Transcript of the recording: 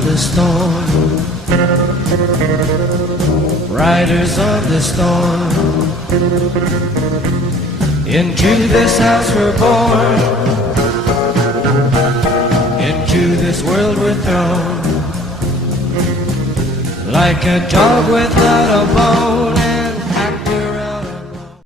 of the storm, riders of the storm. Into this house we're born, into this world we're thrown, like a dog without a bone.